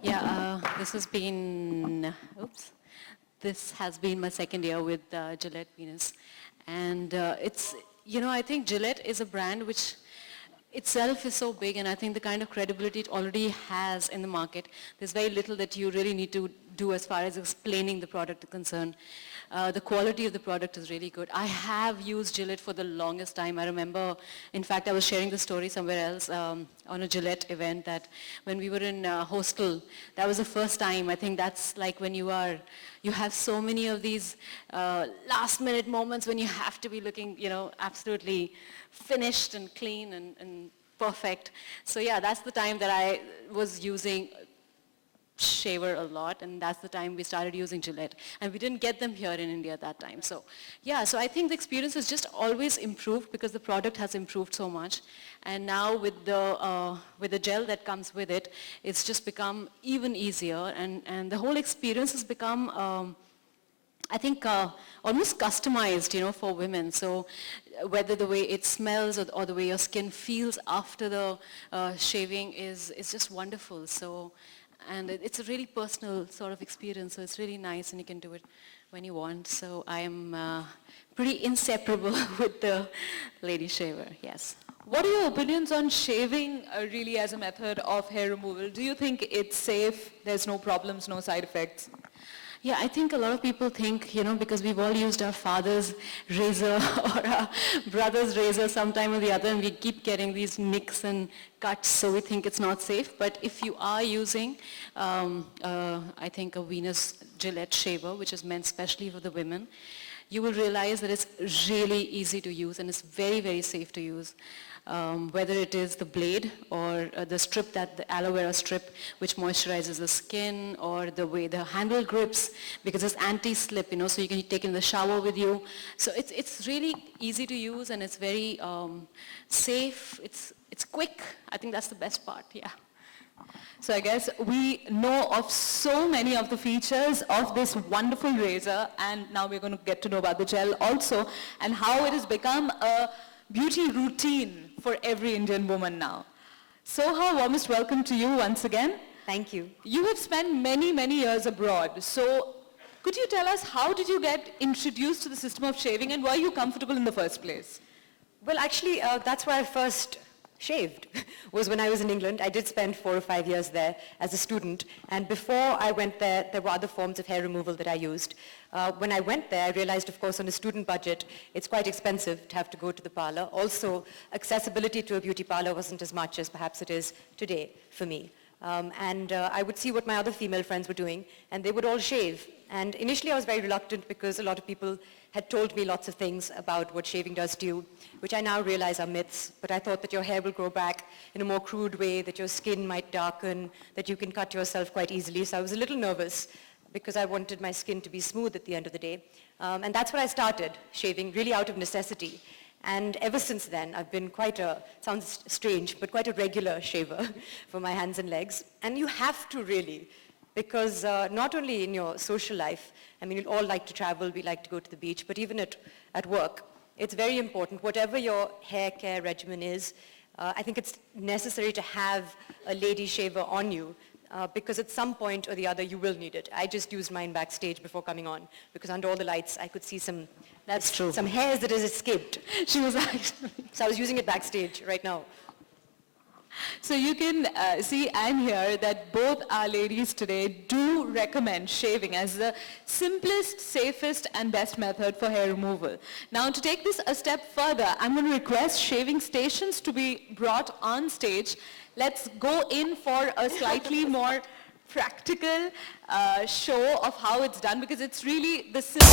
Yeah, oops, this has been my second year with Gillette Venus. And I think Gillette is a brand which itself is so big, and I think the kind of credibility it already has in the market, there's very little that you really need to do as far as explaining the product is concerned. The quality of the product is really good. I have used Gillette for the longest time. I remember, in fact, I was sharing the story somewhere else on a Gillette event that when we were in hostel, that was the first time. I think that's like when you have so many of these last minute moments when you have to be looking, absolutely finished and clean and perfect. So yeah, that's the time that I was using shaver a lot, and that's the time we started using Gillette. And we didn't get them here in India at that time. So yeah, so I think the experience has just always improved because the product has improved so much. And now with the gel that comes with it, it's just become even easier, and the whole experience has become I think almost customized, for women. So whether the way it smells or the way your skin feels after the shaving is just wonderful. So, and it's a really personal sort of experience. So it's really nice, and you can do it when you want. So I am pretty inseparable with the lady shaver. Yes. What are your opinions on shaving really as a method of hair removal? Do you think it's safe? There's no problems, no side effects? Yeah, I think a lot of people think, because we've all used our father's razor or our brother's razor sometime or the other, and we keep getting these nicks and cuts, so we think it's not safe. But if you are using, I think, a Venus Gillette shaver, which is meant specially for the women, you will realize that it's really easy to use and it's very, very safe to use. Whether it is the blade or the strip, the aloe vera strip, which moisturizes the skin, or the way the handle grips, because it's anti-slip, so you can take it in the shower with you. So it's really easy to use, and it's very safe. It's quick. I think that's the best part. Yeah. So I guess we know of so many of the features of this wonderful razor, and now we're going to get to know about the gel also, and how it has become a beauty routine for every Indian woman now. Soha, warmest welcome to you once again. Thank you. You have spent many, many years abroad. So could you tell us, how did you get introduced to the system of shaving, and were you comfortable in the first place? Well, actually, that's where I first shaved, was when I was in England. I did spend 4 or 5 years there as a student, and before I went there were other forms of hair removal that I used. When I went there, I realized, of course, on a student budget, it's quite expensive to have to go to the parlor. Also, accessibility to a beauty parlor wasn't as much as perhaps it is today for me. I would see what my other female friends were doing, and they would all shave. And initially I was very reluctant because a lot of people had told me lots of things about what shaving does to you, which I now realize are myths. But I thought that your hair will grow back in a more crude way, that your skin might darken, that you can cut yourself quite easily. So I was a little nervous because I wanted my skin to be smooth at the end of the day. And that's when I started shaving, really out of necessity. And ever since then, I've been sounds strange, but quite a regular shaver for my hands and legs. And you have to really, because not only in your social life, I mean, you all like to travel, we like to go to the beach, but even at work, it's very important. Whatever your hair care regimen is, I think it's necessary to have a lady shaver on you, because at some point or the other you will need it. I just used mine backstage before coming on, because under all the lights I could see some hairs that has escaped. She was actually. So I was using it backstage right now. So you can see and hear that both our ladies today do recommend shaving as the simplest, safest and best method for hair removal. Now, to take this a step further, I'm going to request shaving stations to be brought on stage. Let's go in for a slightly more practical show of how it's done, because it's really the simple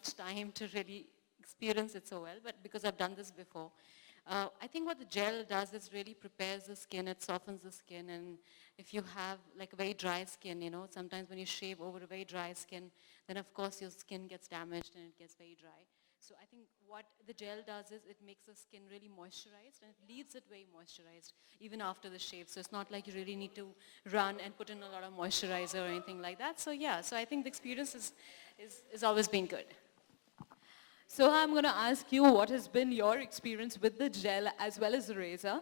much time to really experience it so well, but because I've done this before. I think what the gel does is really prepares the skin, it softens the skin, and if you have like a very dry skin, sometimes when you shave over a very dry skin, then of course your skin gets damaged and it gets very dry. So I think what the gel does is it makes the skin really moisturized and it leaves it very moisturized even after the shave. So it's not like you really need to run and put in a lot of moisturizer or anything like that. So yeah, so I think the experience is always been good. So I'm going to ask you, what has been your experience with the gel as well as the razor?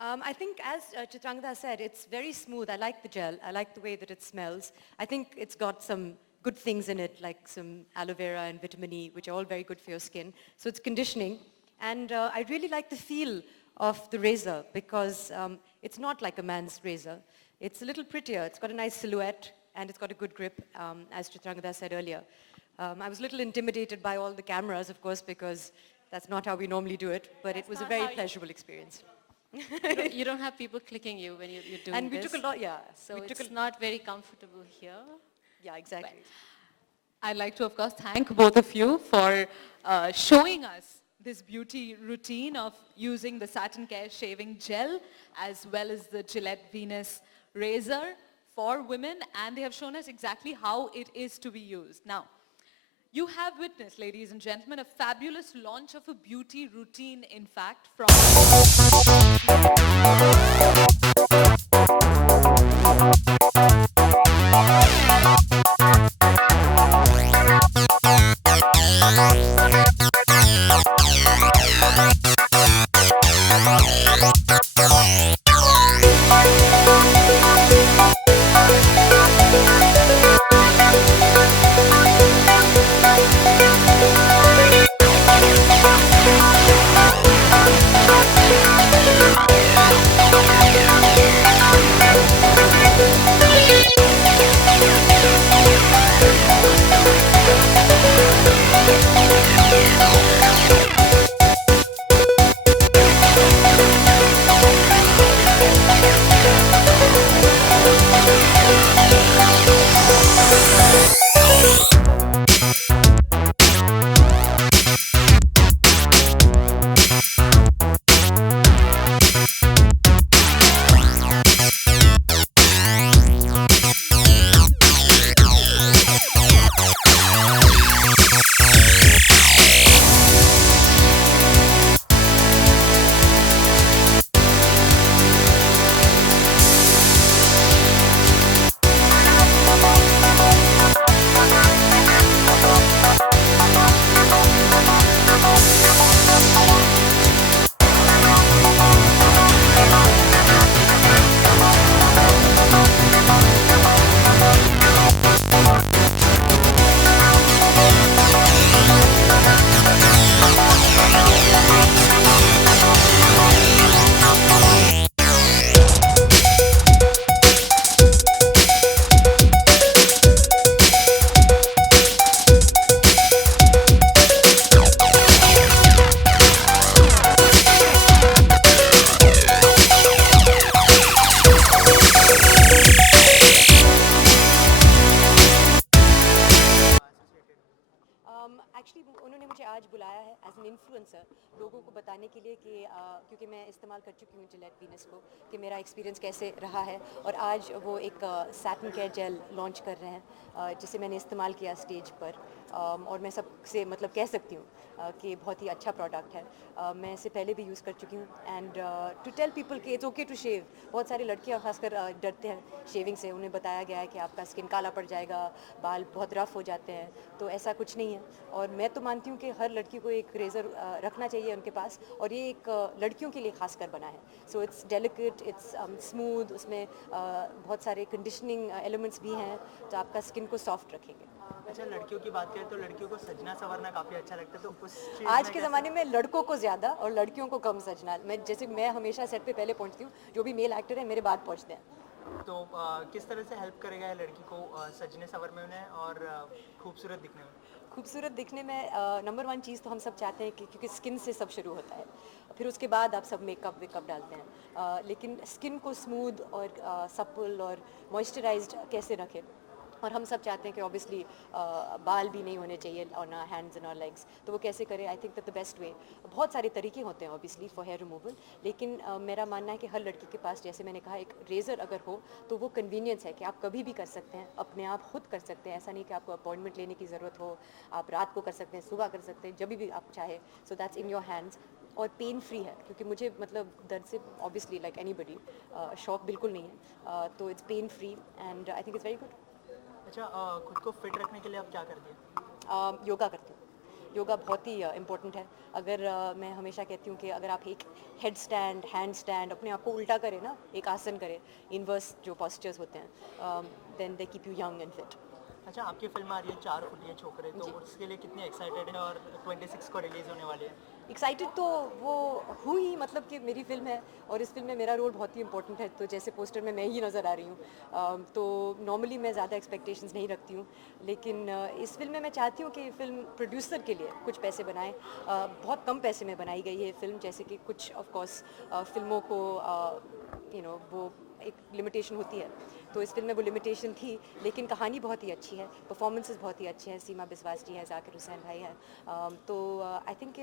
I think as Chitrangada said, it's very smooth. I like the gel. I like the way that it smells. I think it's got some good things in it, like some aloe vera and vitamin E, which are all very good for your skin. So it's conditioning. And I really like the feel of the razor because it's not like a man's razor. It's a little prettier. It's got a nice silhouette and it's got a good grip, as Chitrangada said earlier. I was a little intimidated by all the cameras, of course, because that's not how we normally do it, but it was a very pleasurable experience. You don't have people clicking you when you're doing And we this. took a lot, yeah. So it's not very comfortable here. Yeah, exactly. I'd like to, of course, thank both of you for showing us this beauty routine of using the Satin Care shaving gel as well as the Gillette Venus razor for women, and they have shown us exactly how it is to be used. Now, you have witnessed, ladies and gentlemen, a fabulous launch of a beauty routine, in fact, from... actually उन्होंने मुझे आज बुलाया है as an influencer लोगों को बताने के लिए कि क्योंकि मैं इस्तेमाल कर चुकी हूँ जिलेट वीनस को कि मेरा एक्सपीरियंस कैसे रहा है और आज वो एक सैटिन केयर जेल लॉन्च कर रहे हैं जिसे मैंने इस्तेमाल किया स्टेज पर और मैं सबसे मतलब कह सकती हूँ कि बहुत ही अच्छा प्रोडक्ट है मैं इससे पहले भी यूज़ कर चुकी हूँ एंड टू टेल पीपल कि इट्स ओके टू शेव बहुत सारी लड़कियाँ खासकर डरते हैं शेविंग से उन्हें बताया गया है कि आपका स्किन काला पड़ जाएगा बाल बहुत रफ हो जाते हैं तो ऐसा कुछ नहीं है और मैं तो मानती हूँ कि हर लड़की को एक रेज़र रखना चाहिए उनके पास और ये एक लड़कियों के लिए खासकर बना है so it's delicate it's smooth उसमें बहुत सारे कंडीशनिंग एलिमेंट्स भी हैं जो आपका स्किन को सॉफ्ट रखेंगे अच्छा लड़कियों की बात करें तो लड़कियों को सजना संवरना काफ़ी अच्छा लगता है तो उस चीज़ आज में के ज़माने में लड़कों को ज़्यादा और लड़कियों को कम सजना मैं हमेशा सेट पे पहले पहुंचती हूँ जो भी मेल एक्टर है मेरे बाद पहुंचते हैं तो किस तरह से हेल्प करेगा ये लड़की को सजने संवरने में और खूबसूरत दिखने में खूबसूरत दिखने में नंबर वन चीज़ तो हम सब चाहते हैं कि क्योंकि स्किन से सब शुरू होता है फिर उसके बाद आप सब मेकअप वेकअप डालते हैं लेकिन स्किन को स्मूथ और सप्पल और मॉइस्चराइज्ड कैसे रखें और हम सब चाहते हैं कि ऑब्वियसली बाल भी नहीं होने चाहिए on our hands and our legs, तो वो कैसे करें? I think that the best way, बहुत सारे तरीके होते हैं ऑब्वियसली फॉर हेयर रिमूवल, लेकिन मेरा मानना है कि हर लड़की के पास, जैसे मैंने कहा, एक रेज़र अगर हो तो वो कन्वीनियंस है कि आप कभी भी कर सकते हैं, अपने आप खुद कर सकते हैं, ऐसा नहीं कि आपको अपॉइंटमेंट लेने की ज़रूरत हो, आप रात को कर सकते हैं, सुबह कर सकते हैं, जब भी आप चाहे, so that's in your hands, और पेन फ्री है, क्योंकि मुझे मतलब दर्द से ऑब्वियसली लाइक एनीबडी शौक बिल्कुल नहीं है, तो it's pain free and I think it's very good. अच्छा, खुद को फिट रखने के लिए आप क्या करती हैं? योगा करती हूँ। योगा बहुत ही इम्पोर्टेंट है। अगर मैं हमेशा कहती हूँ कि अगर आप एक हेड स्टैंड, हैंड स्टैंड, अपने आप को उल्टा करें ना, एक आसन करें, इन्वर्स जो पोस्चर्स होते हैं, then they keep you young and fit. अच्छा, आपकी फिल्म आ रही है 4 फुटिया छोकरे, तो उसके लिए कितने एक्साइटेड हैं और 26 को रिलीज़ होने वाली है? एक्साइटेड तो वो हूँ ही, मतलब कि मेरी फिल्म है और इस फिल्म में मेरा रोल बहुत ही इंपॉर्टेंट है, तो जैसे पोस्टर में मैं ही नज़र आ रही हूँ, तो नॉर्मली मैं ज़्यादा एक्सपेक्टेशंस नहीं रखती हूँ, लेकिन इस फिल्म में मैं चाहती हूँ कि फिल्म प्रोड्यूसर के लिए कुछ पैसे बनाए। बहुत कम पैसे में बनाई गई है फिल्म, जैसे कि कुछ ऑफ कोर्स फिल्मों को वो एक लिमिटेशन होती है, तो इस फिल्म में वो लिमिटेशन थी, लेकिन कहानी बहुत ही अच्छी है, परफॉर्मेंसेस बहुत ही अच्छे हैं, सीमा बिस्वास जी हैं, जाकिर हुसैन भाई हैं, तो I think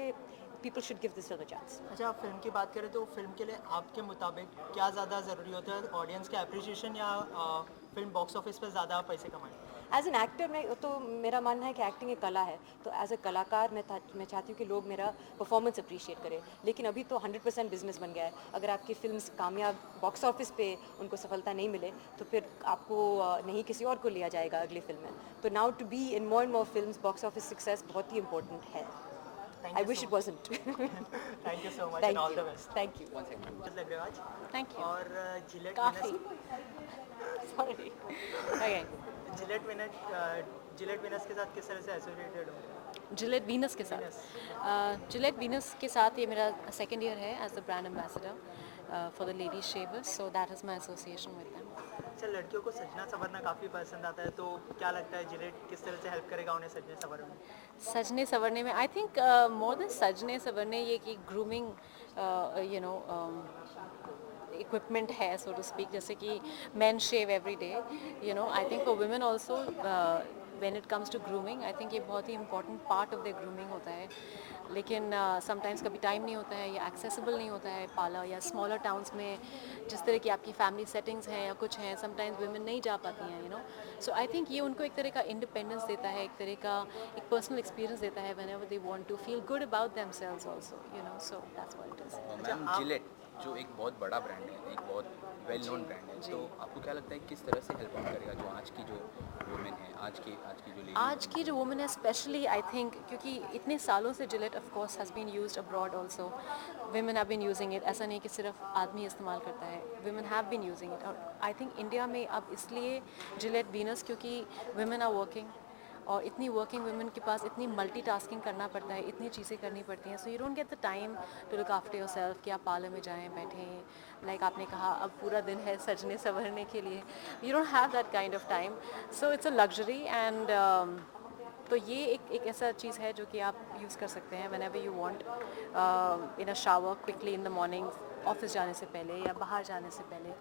people should give this film a chance. अच्छा, आप फिल्म की बात करें तो फिल्म के लिए आपके मुताबिक क्या ज़्यादा ज़रूरी होता है, ऑडियंस का अप्रिसिएशन या फिल्म बॉक्स ऑफिस पर ज़्यादा पैसे कमाएं? एज एन एक्टर मैं तो, मेरा मानना है कि एक्टिंग एक कला है, तो एज अ कलाकार मैं चाहती हूँ कि लोग मेरा परफॉर्मेंस अप्रिशिएट करें, लेकिन अभी तो 100% बिजनेस बन गया है। अगर आपकी फिल्म कामयाब बॉक्स ऑफिस पे उनको सफलता नहीं मिले, तो फिर आपको नहीं किसी और को लिया जाएगा अगली फिल्म में, तो now to be in more and more film, box office success बहुत ही इंपॉर्टेंट है। I wish it wasn't. Thank you so much thank and all the you, best. Thank you. लग रहे हो आज? Thank you. और जिलेट काफ़ी। Venus sorry. Okay. Gillette Venus के साथ किस तरह से एसोसिएटेड हो? जिलेट वीनस के साथ, जिलेट वीनस के साथ ये मेरा सेकेंड ईयर है as the brand ambassador for the ladies shavers, so that is my association with them. अच्छा, लड़कियों को सजना संवरना काफ़ी पसंद आता है, तो क्या लगता है जिलेट किस तरह से हेल्प करेगा उन्हें सजने संवरने में? सजने संवरने में आई थिंक मोर देन सजने संवरने, ये कि ग्रूमिंग इक्विपमेंट है, सो टू स्पीक, जैसे कि men shave every day, I think for women also, when it comes to grooming, I think ये बहुत ही important part of their grooming होता है, लेकिन समटाइम्स कभी टाइम नहीं होता है या एक्सेसिबल नहीं होता है पार्लर, या स्मॉलर टाउन्स में जिस तरह की आपकी फैमिली सेटिंग्स हैं या कुछ हैं, समटाइम्स वुमेन नहीं जा पाती हैं, सो आई थिंक ये उनको एक तरह का इंडिपेंडेंस देता है, एक तरह का एक पर्सनल एक्सपीरियंस देता है whenever they want to feel good about themselves also, so that's what it is. Ma'am, Gillette जो एक बहुत बड़ा ब्रांड है, एक बहुत वेल नोन ब्रांड है, तो आपको क्या लगता है किस तरह से हेल्प आउट करेगा जो आज की जो वुमेन है, आज की जो लेडी, आज की जो वुमेन है स्पेशली, आई थिंक, क्योंकि इतने सालों से Gillette of course has been used abroad also, women have been using it, ऐसा नहीं कि सिर्फ आदमी इस्तेमाल करता है, women have been using it, और आई थिंक इंडिया में अब इसलिए जिलेट वीनस, क्योंकि वुमेन आर वर्किंग, और इतनी वर्किंग वुमेन के पास इतनी मल्टीटास्किंग करना पड़ता है, इतनी चीज़ें करनी पड़ती हैं, so you don't get the time to look after your self कि आप पार्लर में जाएं, बैठें, लाइक आपने कहा अब पूरा दिन है सजने संवरने के लिए, you don't have that kind of time, so it's a luxury, and तो ये एक ऐसा चीज़ है जो कि आप यूज़ कर सकते हैं whenever you want, in a shower quickly in the morning, office जाने से पहले या बाहर जाने से पहले,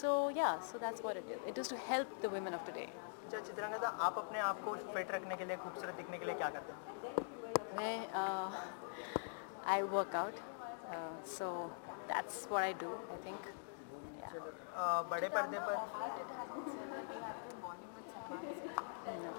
so that's what it is to help the women of today. अच्छा, चित्रांगदा, आप अपने आप को फिट रखने के लिए, खूबसूरत दिखने के लिए क्या करते हैं? मैं I work out, so that's what I do, I think. बड़े पर्दे पर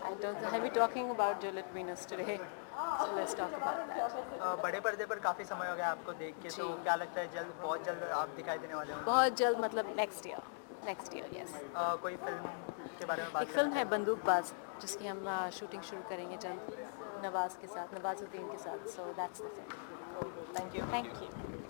I don't have we talking about Juliet Venus today, so let's talk about that. बड़े पर्दे पर काफ़ी समय हो गया आपको देख के, तो क्या लगता है बहुत जल्द आप दिखाई देने वाले हो? बहुत जल्द, मतलब नेक्स्ट ईयर, यस। कोई फिल्म के बारे में बात एक फिल्म है बंदूकबाज, जिसकी हम शूटिंग शुरू करेंगे जल्द, नवाजुद्दीन के साथ, so that's the film. Thank you. Thank you.